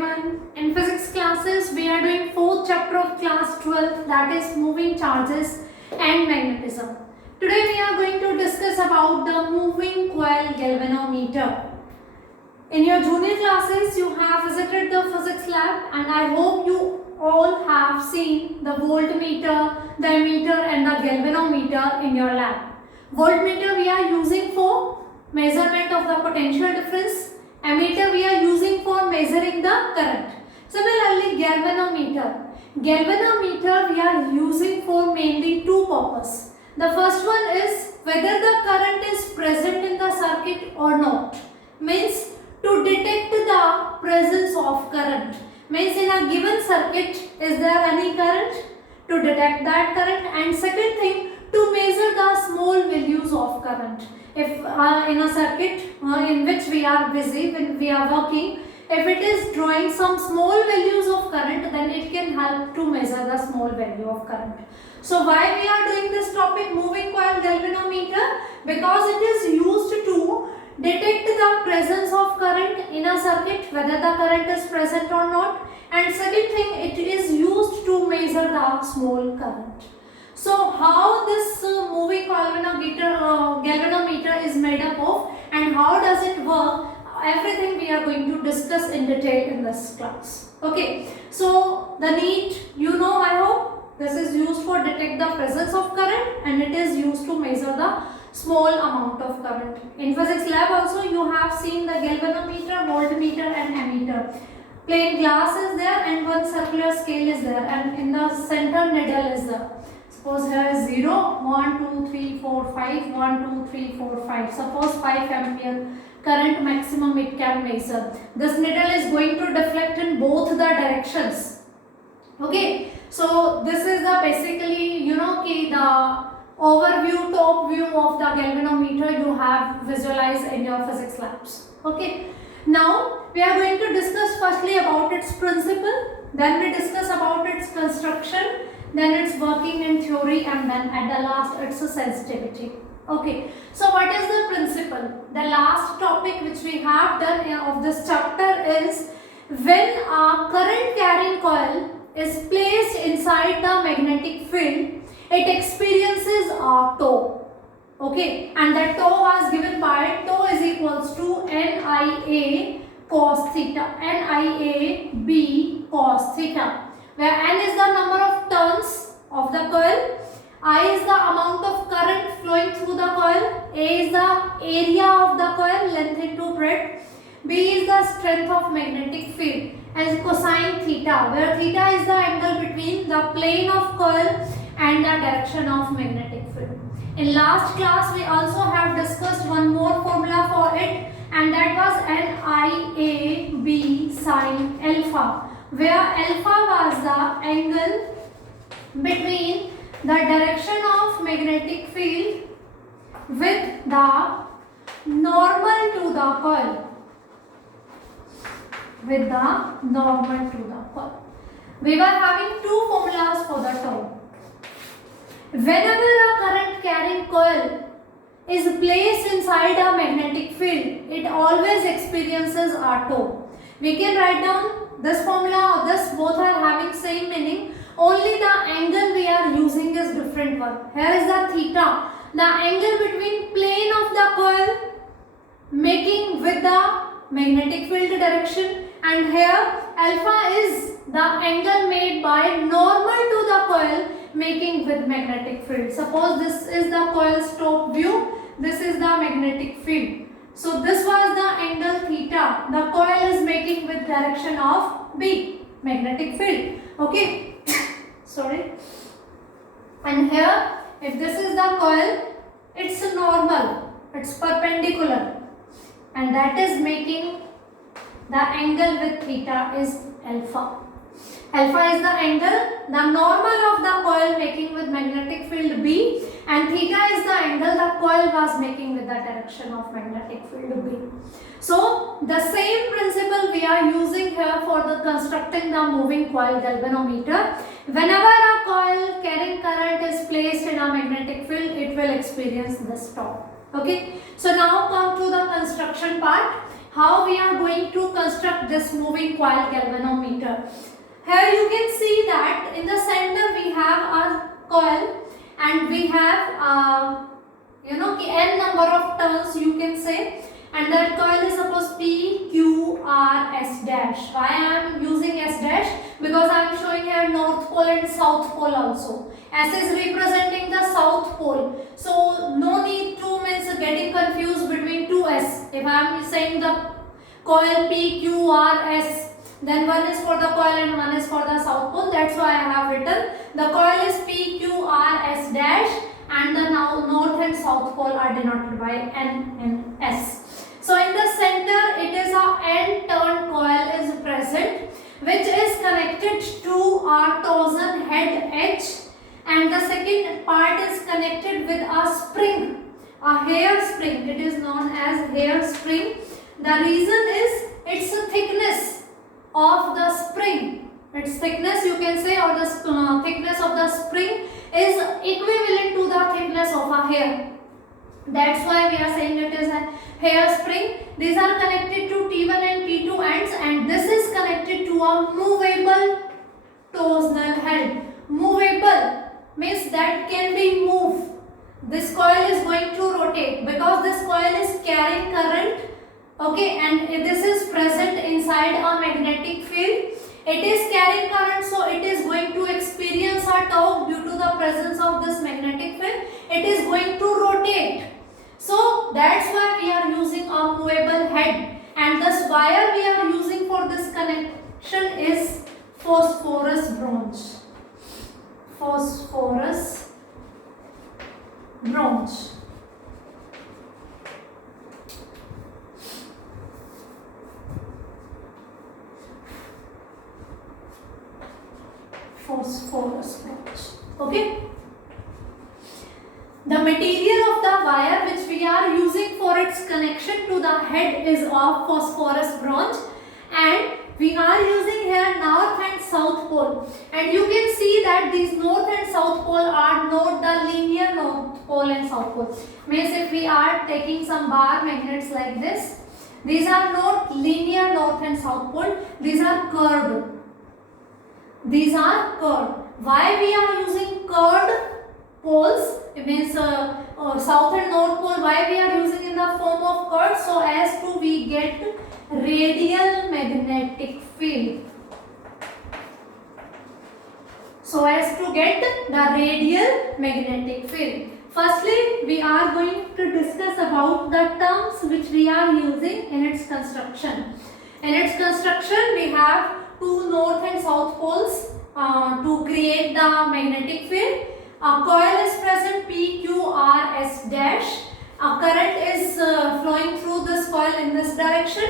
everyone. In physics classes, we are doing 4th chapter of class 12, that is moving charges and magnetism. Today we are going to discuss about the moving coil galvanometer. In your junior classes, you have visited the physics lab and I hope you all have seen the voltmeter, the ammeter and the galvanometer in your lab. Voltmeter we are using for measurement of the potential difference. Ammeter we are using for measuring the current. Similarly, galvanometer. Galvanometer we are using for mainly two purposes. The first one is whether the current is present in the circuit or not. Means to detect the presence of current. Means in a given circuit, is there any current? To detect that current. And second thing, to measure the small values of current. If in a circuit in which we are busy, when we are working, if it is drawing some small values of current, then it can help to measure the small value of current. So why we are doing this topic, moving coil galvanometer? Because it is used to detect the presence of current in a circuit, whether the current is present or not. And second thing, it is used to measure the small current. So how this moving galvanometer is made up of and how does it work, everything we are going to discuss in detail in this class. Okay, so the need, you know, I hope this is used for detect the presence of current and it is used to measure the small amount of current. In physics lab also you have seen the galvanometer, voltmeter and ammeter. Plain glass is there and one circular scale is there and in the center needle is there. Suppose here is 0, 1, 2, 3, 4, 5, 1, 2, 3, 4, 5. Suppose 5 ampere current maximum it can measure. This needle is going to deflect in both the directions. Okay, so this is the basically, you know, the overview, top view of the galvanometer you have visualized in your physics labs. Okay, now we are going to discuss firstly about its principle, then we discuss about its construction, then its working in theory, and then at the last its sensitivity. Okay, so what is the principle? The last topic which we have done of this chapter is when a current carrying coil is placed inside the magnetic field, it experiences a tow. Okay, and that tow was given by tow is equals to NIA cos theta, NIA cos theta, where N is the number of turns of the coil, I is the amount of current flowing through the coil, A is the area of the coil, length into breadth, B is the strength of magnetic field, and cosine theta, where theta is the angle between the plane of coil and the direction of magnetic field. In last class we also have discussed one more formula for it and that was NIAB sine alpha, where alpha was the angle between the direction of magnetic field with the normal to the coil. With the normal to the coil. We were having two formulas for the tow. Whenever a current carrying coil is placed inside a magnetic field, it always experiences a tow. We can write down this formula or this, both are having same meaning, only the angle we are using is different one. Here is the theta, the angle between plane of the coil making with the magnetic field direction, and here alpha is the angle made by normal to the coil making with magnetic field. Suppose this is the coil's top view, this is the magnetic field. So this was the angle theta the coil is making with direction of B, magnetic field. Okay, sorry. And here if this is the coil, it's normal, it's perpendicular, and that is making the angle with theta is alpha. Alpha is the angle, the normal of the coil making with magnetic field B, and theta is the angle the coil was making with the direction of magnetic field B. So the same principle we are using here for the constructing the moving coil galvanometer. Whenever a coil carrying current is placed in a magnetic field, it will experience this tow. Okay, so now come to the construction part. how we are going to construct this moving coil galvanometer. Here you can see that in the center we have a coil and we have n number of turns you can say, and that coil is supposed P, Q, R, S dash. Why I am using S dash? Because I am showing here North Pole and South Pole also. S is representing the South Pole. So no need to means getting confused between two S. If I am saying the coil P, Q, R, S, then one is for the coil and one is for the South Pole. That's why I have written the coil is P, Q, R, S dash, and the now North and South Pole are denoted by N and S. So in the center it is a N turn coil is present, which is connected to a torsion head H, and the second part is connected with a spring, a hair spring. It is known as hair spring. The reason is its thickness of the spring. Its thickness you can say, or the thickness of the spring is equivalent to the thickness of a hair. That's why we are saying it is a hair spring. These are connected to T1 and T2 ends, and this is connected to a movable torsional head. Movable means that can be moved. This coil is going to rotate because this coil is carrying current, okay, and this is present inside a magnetic field. It is carrying current, so it is going to experience a torque due to the presence of this magnetic field. It is going to rotate. So that's why we are using a movable head, and this wire we are using for this connection is phosphorus bronze. Phosphorus bronze. Phosphorus bronze. Okay. The material of the wire which we are using for its connection to the head is of phosphorus bronze, and we are using here North and South Pole, and you can see that these North and South Pole are not the linear North Pole and South Pole. Means if we are taking some bar magnets like this, these are not linear North and South Pole, these are curved. These are curved. Why we are using curved poles? It means South and North Pole. Why we are using in the form of curves? So as to we get radial magnetic field. So as to get the radial magnetic field. Firstly, we are going to discuss about the terms which we are using in its construction. In its construction, we have two North and South poles to create the magnetic field. A coil is present P, Q, R, S dash. A current is flowing through this coil in this direction,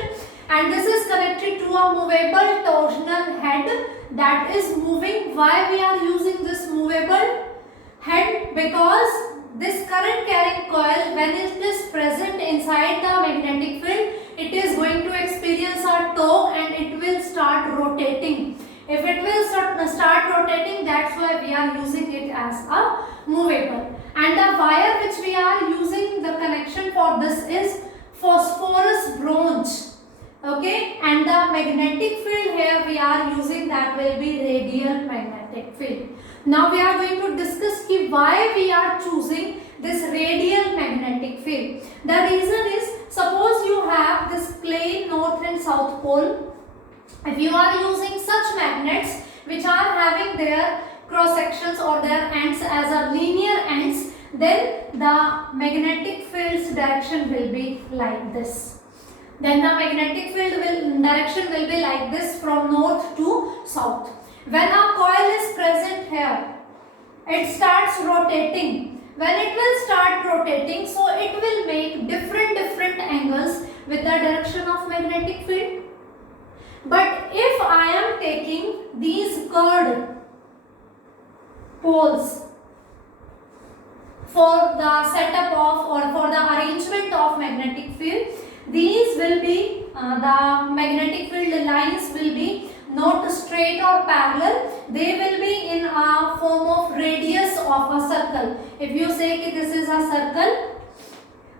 and this is connected to a movable torsional head that is moving. Why we are using this movable head? Because this current carrying coil, when it is present inside the magnetic field, it is going to experience a torque and it will start rotating. If it will start rotating, that's why we are using it as a movable. And the wire which we are using the connection for this is phosphorus bronze. Okay, and the magnetic field here we are using, that will be radial magnetic field. Now we are going to discuss why we are choosing this radial magnetic field. The reason is, suppose you have this plain North and South Pole. If you are using such magnets which are having their cross sections or their ends as a linear ends, then the magnetic field's direction will be like this. Then the magnetic field direction will be like this from north to south. When a coil is present here, it starts rotating. When it will start rotating, so it will make different angles with the direction of magnetic field. But if I am taking these curved poles for the setup of or for the arrangement of magnetic field, these will be the magnetic field lines will be not straight or parallel. They will be in a form of radius of a circle. If you say that this is a circle,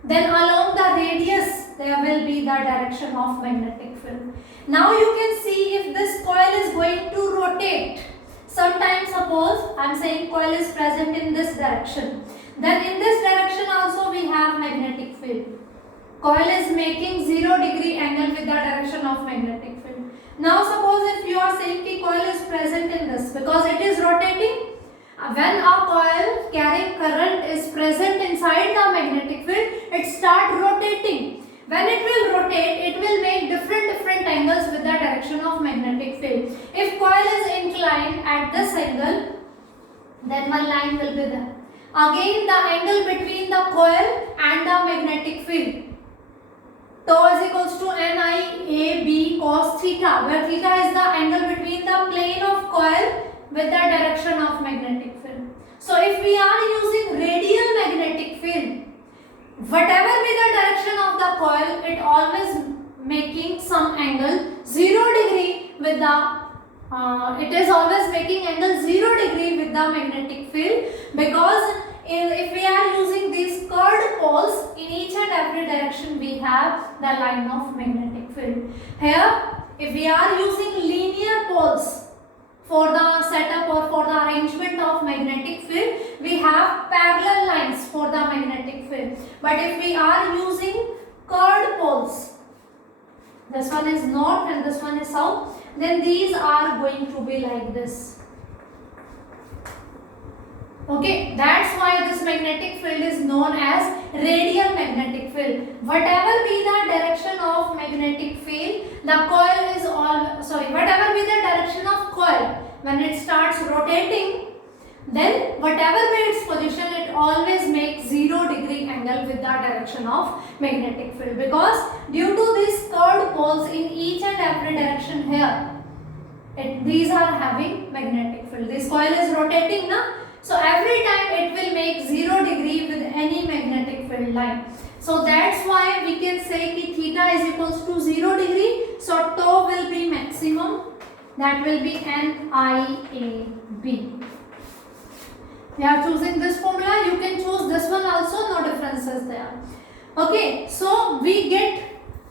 then along the radius there will be the direction of magnetic field. Now you can see if this coil is going to rotate. Sometimes suppose I am saying coil is present in this direction. Then in this direction also we have magnetic field. Coil is making 0 degree angle with the direction of magnetic field. Now suppose if you are saying that coil is present in this because it is rotating. When a coil carrying current is present inside the magnetic field, it starts rotating. When it will rotate, it will make different angles with the direction of magnetic field. If coil is inclined at this angle, then one line will be there. Again the angle between the coil and the magnetic field. Tau is equals to NIAB cos theta, where theta is the angle between the plane of coil with the direction of magnetic field. So if we are using radial magnetic field, whatever be the direction of the coil, it always making some angle 0 degree with the it is always making angle 0 degree with the magnetic field, because if we are using these curved poles, in each and every direction we have the line of magnetic field. Here if we are using linear poles for the setup or for the arrangement of magnetic field, we have parallel lines for the magnetic field. But if we are using curved poles, this one is north and this one is south, then these are going to be like this. Okay, that's why this magnetic field is known as radial magnetic field. Whatever be the direction of magnetic field, the coil is whatever be the direction of coil, when it starts rotating, then whatever be its position, it always makes 0 degree angle with the direction of magnetic field, because due to these curved poles in each and every direction here, these are having magnetic field. This coil is rotating now, so every time it will make 0 degree with any magnetic field line. So that's why we can say that theta is equals to 0 degree. So tau will be maximum, that will be NIAB. We are choosing this formula. You can choose this one also, no differences there. Okay, so we get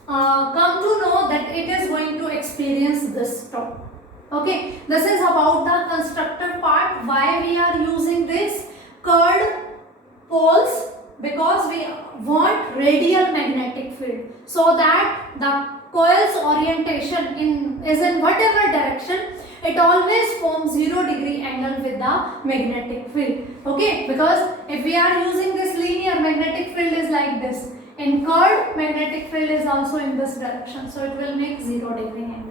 come to know that it is going to experience this tau. Okay, this is about the constructor part. Why we are using this curved poles? Because we want radial magnetic field, so that the coil's orientation is in whatever direction, it always forms 0 degree angle with the magnetic field. Okay, because if we are using this linear, magnetic field is like this. In curved, magnetic field is also in this direction, so it will make 0 degree angle.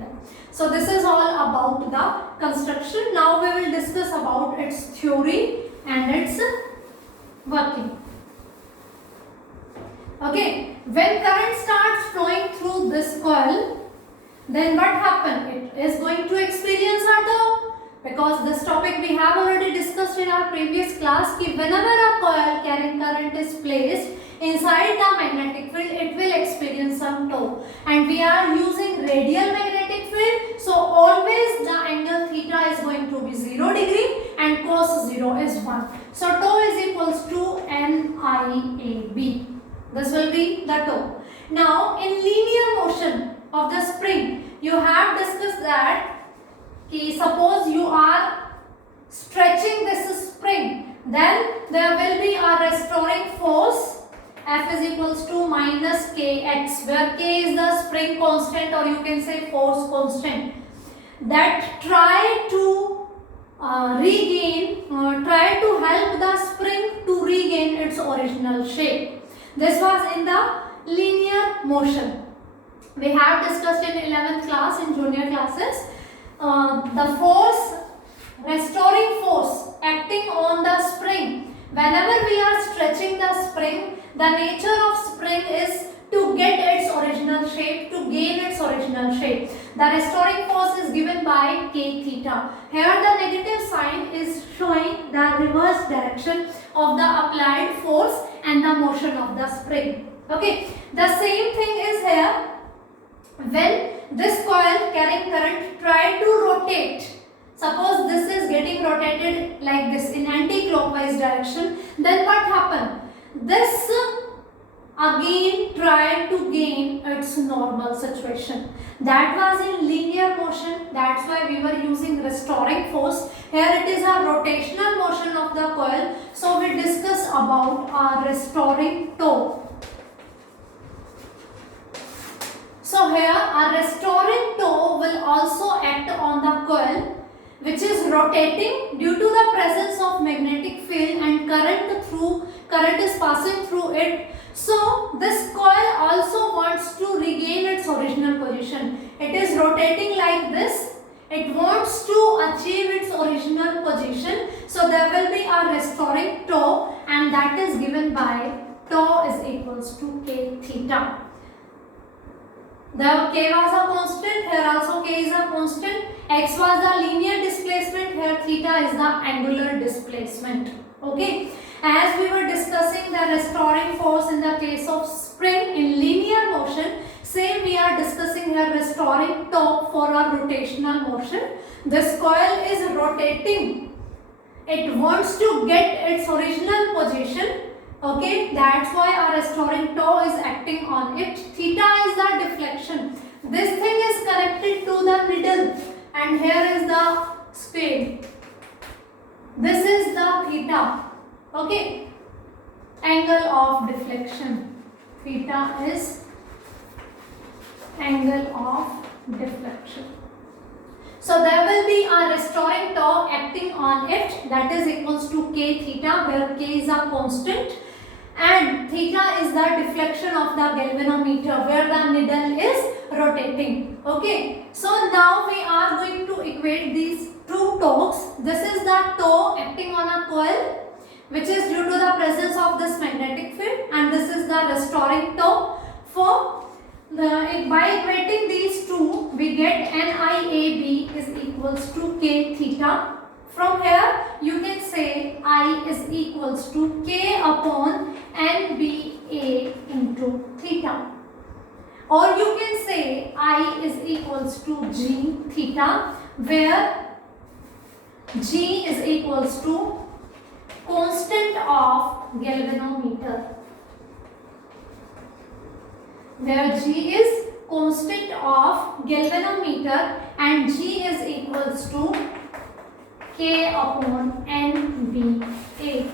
So this is all about the construction. Now we will discuss about its theory and its working. Okay, when current starts flowing through this coil, then what happens? It is going to experience a tau, because this topic we have already discussed in our previous class. That whenever a coil carrying current is placed inside the magnetic field, it will experience some tau, and we are using radial magnetic field, so always the angle theta is going to be 0 degree and cos 0 is 1. So tau is equals to NIAB. This will be the tau. Now in linear motion of the spring, you have discussed that suppose you are stretching this spring, then there will be a restoring force. F is equals to minus kx, where k is the spring constant, or you can say force constant, that try to try to help the spring to regain its original shape. This was in the linear motion. We have discussed in 11th class, in junior classes, the force, restoring force acting on the spring. Whenever we are stretching the spring, the nature of spring is to get its original shape, to gain its original shape. The restoring force is given by k theta. Here the negative sign is showing the reverse direction of the applied force and the motion of the spring. Okay, the same thing is here. When this coil carrying current try to rotate, suppose this is getting rotated like this in anti-clockwise direction, then what happened? This again try to gain normal situation. That was in linear motion, that's why we were using restoring force. Here it is a rotational motion of the coil, so we discuss about a restoring toe. So here a restoring toe will also act on the coil, which is rotating due to the presence of magnetic field and current is passing through it. So this coil also wants to regain its original position. It is rotating like this. It wants to achieve its original position. So there will be a restoring toe, and that is given by toe is equals to k theta. The k was a constant, here also k is a constant. X was the linear displacement, here theta is the angular displacement. Okay. As we were discussing the restoring force in the case of spring in linear motion, same we are discussing here restoring toe for a rotational motion. This coil is rotating. It wants to get its original position. Okay, that's why our restoring toe is acting on it. Theta is the deflection. This thing is connected to the needle, and here is the spade. This is the theta. Okay, angle of deflection. Theta is angle of deflection. So there will be a restoring toe acting on it, that is equals to k theta, where k is a constant, and theta is the deflection of the galvanometer where the needle is rotating. Okay, so now we are going to equate these two toes. This is the toe acting on a coil, which is due to the presence of this magnetic field, and this is the restoring toe. By equating these two, we get NIAB is equals to k theta. From here, you can say I is equals to k upon NBA into theta. Or you can say I is equals to G theta, where G is equals to constant of galvanometer, where G is constant of galvanometer and G is equals to K upon NBA,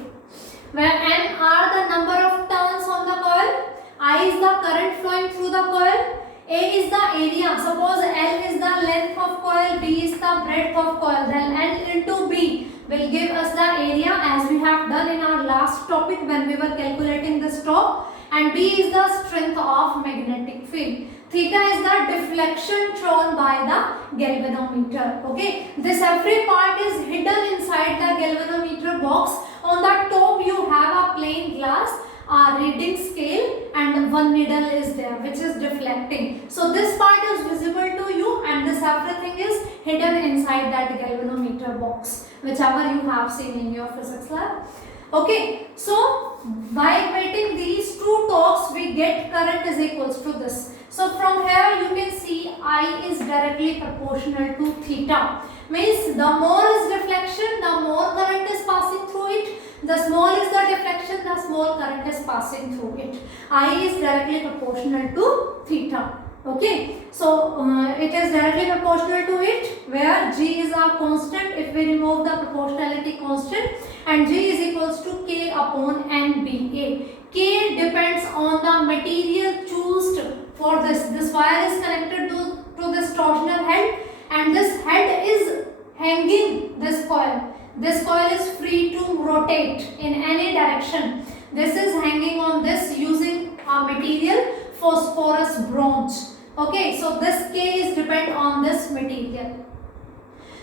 where N are the number of turns on the coil, I is the current flowing through the coil, A is the area. Suppose L is the length of coil, B is the breadth of coil, then L into B will give us the area as we have done in our last topic when we were calculating the toe, and B is the strength of magnetic field. Theta is the deflection thrown by the galvanometer. Okay, this every part is hidden inside the galvanometer box. On the top you have a plain glass, a reading scale, and one needle is there which is deflecting. So this part is visible to you, and this everything is hidden inside that galvanometer box, whichever you have seen in your physics lab. Okay, so by equating these two toes, we get current is equals to this. So from here you can see I is directly proportional to theta. Means the more is deflection, the more current is passing through it. The small is the deflection, the small current is passing through it. I is directly proportional to theta. Okay, so it is directly proportional to it, where G is a constant if we remove the proportionality constant, and G is equals to K upon NBA. K depends on the material chosen for this. This wire is connected to this torsional head, and this head is hanging this coil. This coil is free to rotate in any direction. This is hanging on this using a material phosphorus bronze. Okay, so this K is depend on this material.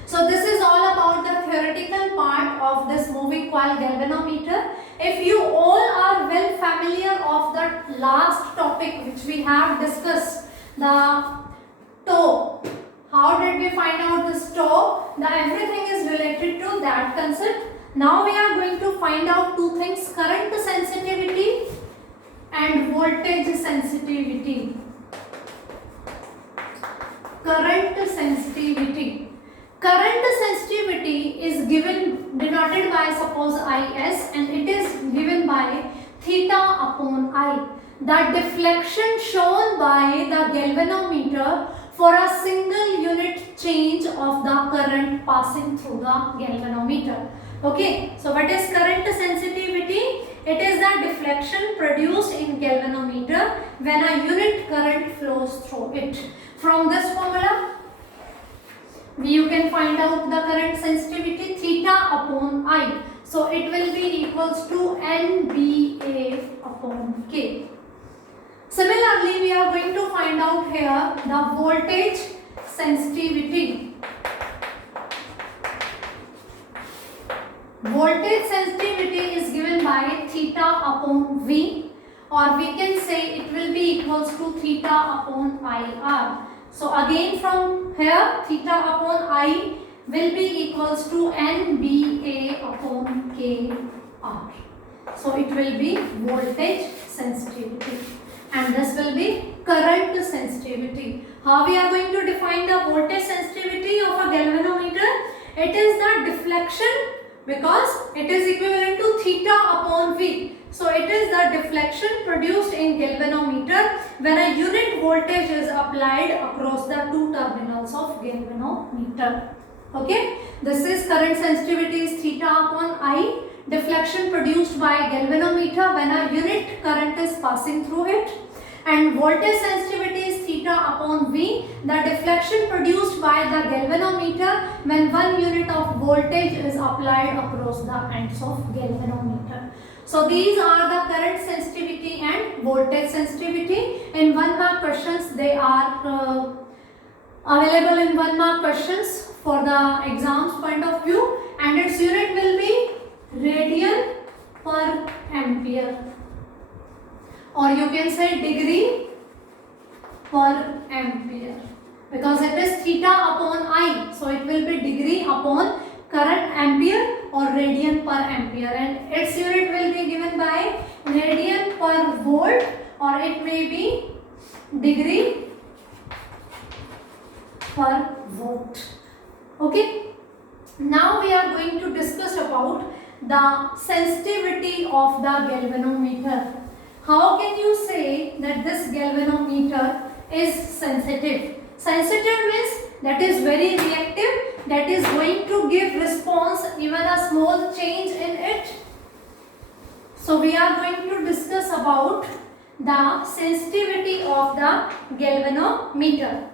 So this is all about the theoretical part of this moving coil galvanometer. If you all are well familiar of the last topic which we have discussed, the toe. How did we find out this toe? Everything is related to that concept. Now we are going to find out two things: current sensitivity and voltage sensitivity. Current sensitivity. Current sensitivity is denoted by suppose Is, and it is given by theta upon I. the deflection shown by the galvanometer for a single unit change of the current passing through the galvanometer. Okay, so what is current sensitivity? It is the deflection produced in galvanometer when a unit current flows through it. From this formula, you can find out the current sensitivity theta upon I. So it will be equals to NBA upon K. Similarly, we are going to find out here the voltage sensitivity. Voltage sensitivity is given by theta upon V, or we can say it will be equals to theta upon IR. So again from here theta upon I will be equals to NBA upon KR. So it will be voltage sensitivity, and this will be current sensitivity. How we are going to define the voltage sensitivity of a galvanometer? It is the deflection, because it is equivalent to theta upon V. So it is the deflection produced in galvanometer when a unit voltage is applied across the two terminals of galvanometer. Okay, this is current sensitivity is theta upon I, deflection produced by galvanometer when a unit current is passing through it, and voltage sensitivity is theta upon V, the deflection produced by the galvanometer when 1 unit of voltage is applied across the ends of galvanometer. So these are the current sensitivity and voltage sensitivity. In 1 mark questions, they are available in 1 mark questions for the exams point of view, and its unit will be radian per ampere, or you can say degree per ampere, because it is theta upon I, so it will be degree upon current ampere or radian per ampere, and its unit will be given by radian per volt, or it may be degree per volt. Okay, now we are going to discuss about the sensitivity of the galvanometer. How can you say that this galvanometer is sensitive? Sensitive means that is very reactive, that is going to give response even a small change in it. So we are going to discuss about the sensitivity of the galvanometer,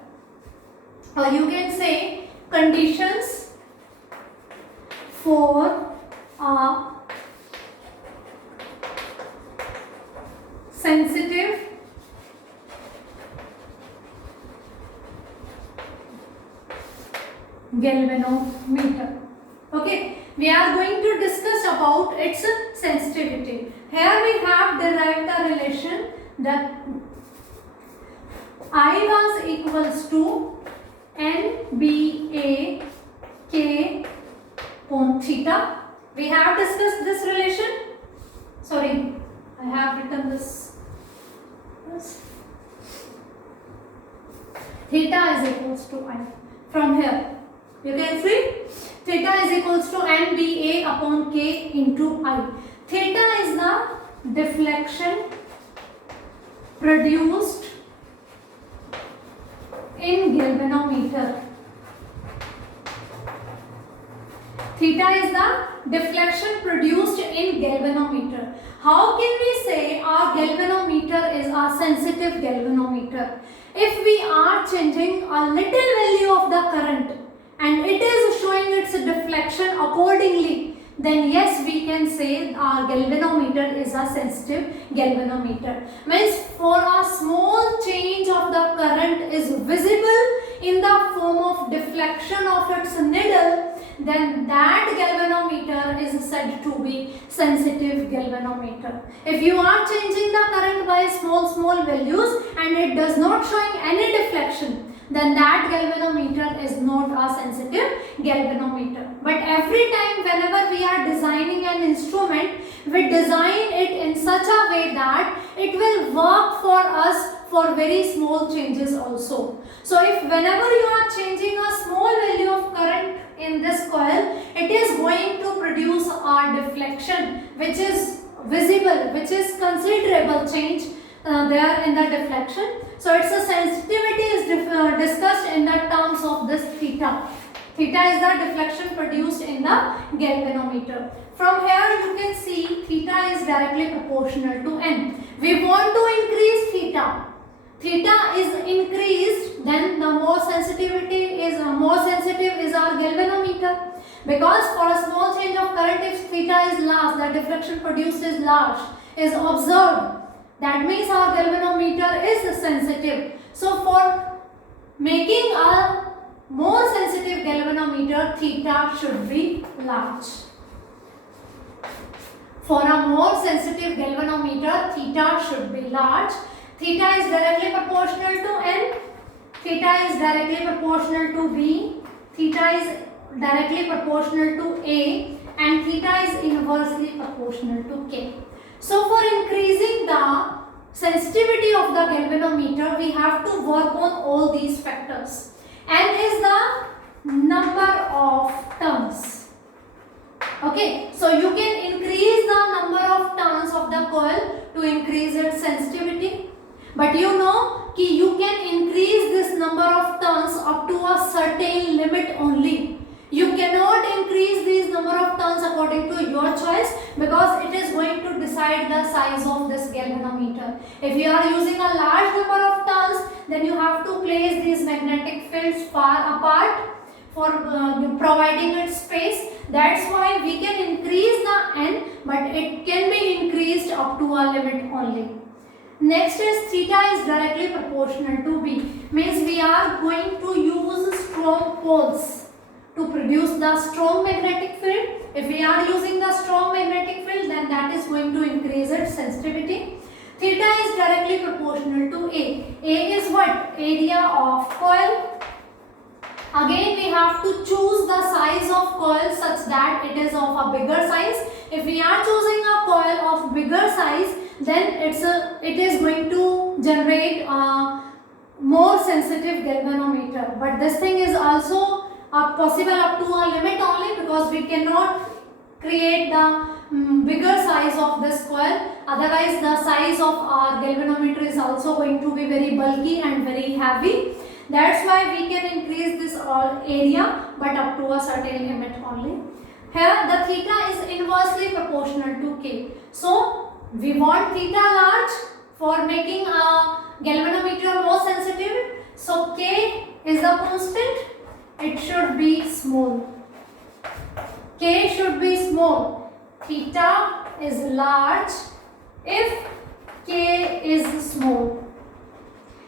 or you can say conditions for a sensitive galvanometer. Okay, we are going to discuss about its sensitivity. Here we have derived a relation that I was equals to NBA K upon theta. We have discussed this relation. Sorry, I have written this. Theta is equals to I. From here, you can see theta is equals to NBA upon K into I. Theta is the deflection produced in galvanometer. Theta is the deflection produced in galvanometer. How can we say our galvanometer is a sensitive galvanometer? If we are changing a little value of the current and it is showing its deflection accordingly, then yes, we can say our galvanometer is a sensitive galvanometer. Means for a small change of the current is visible in the form of deflection of its needle, then that galvanometer is said to be sensitive galvanometer. If you are changing the current by small values and it does not showing any deflection, then that galvanometer is not a sensitive galvanometer. But every time whenever we are designing an instrument, we design it in such a way that it will work for us for very small changes also. So if whenever you are changing a small value of current in this coil, it is going to produce a deflection which is visible, which is considerable change there in the deflection. So its sensitivity is discussed in the terms of this theta. Theta is the deflection produced in the galvanometer. From here you can see theta is directly proportional to n. We want to increase theta. Theta is increased, then the more sensitive is our galvanometer. Because for a small change of current, if theta is large, the deflection produced is large, is observed. That means our galvanometer is sensitive. So for making a more sensitive galvanometer, theta should be large. For a more sensitive galvanometer, theta should be large. Theta is directly proportional to n, theta is directly proportional to b, theta is directly proportional to a, and theta is inversely proportional to k. So for increasing the sensitivity of the galvanometer, we have to work on all these factors. N is the number of turns. Okay, so you can increase the number of turns of the coil to increase its sensitivity. But you know कि you can increase this number of turns up to a certain limit only. You cannot increase these number of turns according to your choice, because it is going to decide the size of this galvanometer. If you are using a large number of turns, then you have to place these magnetic fields far apart for providing it space. That's why we can increase the n, but it can be increased up to a limit only. Next is theta is directly proportional to b. Means we are going to use strong poles to produce the strong magnetic field. If we are using the strong magnetic field, then that is going to increase its sensitivity. Theta is directly proportional to A. A is what? Area of coil. Again we have to choose the size of coil such that it is of a bigger size. If we are choosing a coil of bigger size, then it is going to generate a more sensitive galvanometer. But this thing is also possible up to a limit only, because we cannot create the bigger size of this coil. Otherwise the size of our galvanometer is also going to be very bulky and very heavy. That's why we can increase this area, but up to a certain limit only. Here the theta is inversely proportional to k. So we want theta large for making a galvanometer more sensitive. So k is the constant. It should be small. K should be small. Theta is large if k is small.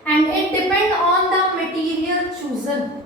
And it depends on the material chosen.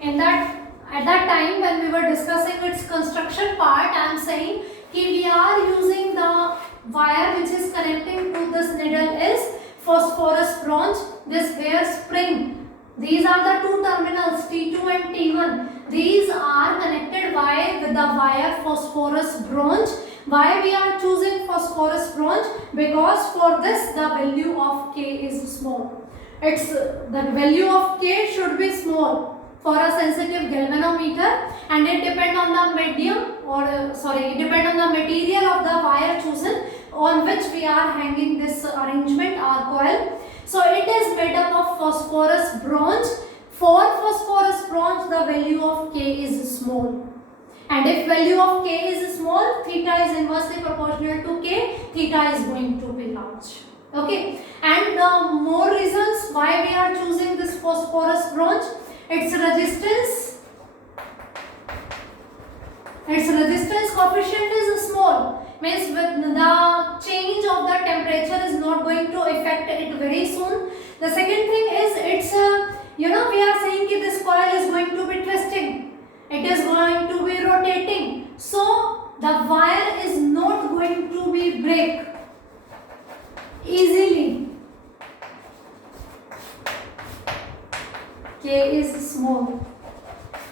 At that time when we were discussing its construction part, I am saying that we are using the wire which is connecting to this needle is phosphorus bronze. This wire spring. These are the two terminals T2 and T1. These are connected with the wire phosphorus bronze. Why we are choosing phosphorus bronze? Because for this the value of K is small. The value of K should be small for a sensitive galvanometer, and it depends on the medium it depends on the material of the wire chosen on which we are hanging this arrangement or coil. So it is made up of phosphorus bronze. For phosphorus bronze the value of K is small, and if value of K is small, theta is inversely proportional to K, theta is going to be large. Okay, and the more reasons why we are choosing this phosphorus bronze. Its resistance coefficient is small, means with the change of the temperature is not going to affect it very soon. The second thing is it's we are saying that this coil is going to be twisting, it is going to be rotating, so the wire is not going to be break easily. K is small.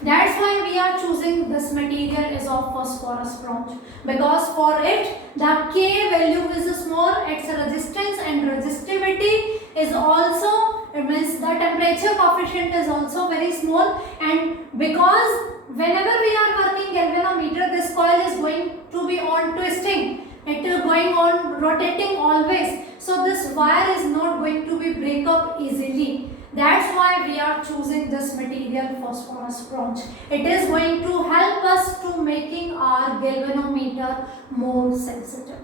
That's why we are choosing this material is of phosphorus bronze, because for it the K value is small, its resistance and resistivity is also, it means the temperature coefficient is also very small, and because whenever we are working galvanometer, this coil is going to be on twisting. It is going on rotating always. So this wire is not going to be break up easily. That's why we are choosing this material, phosphorus bronze. It is going to help us to making our galvanometer more sensitive.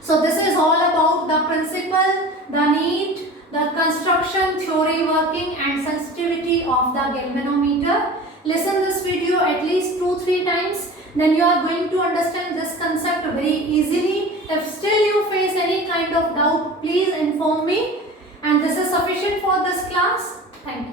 So this is all about the principle, the need, the construction, theory, working and sensitivity of the galvanometer. Listen this video at least 2-3 times. Then you are going to understand this concept very easily. If still you face any kind of doubt, please inform me. And this is sufficient for this class. Thank you.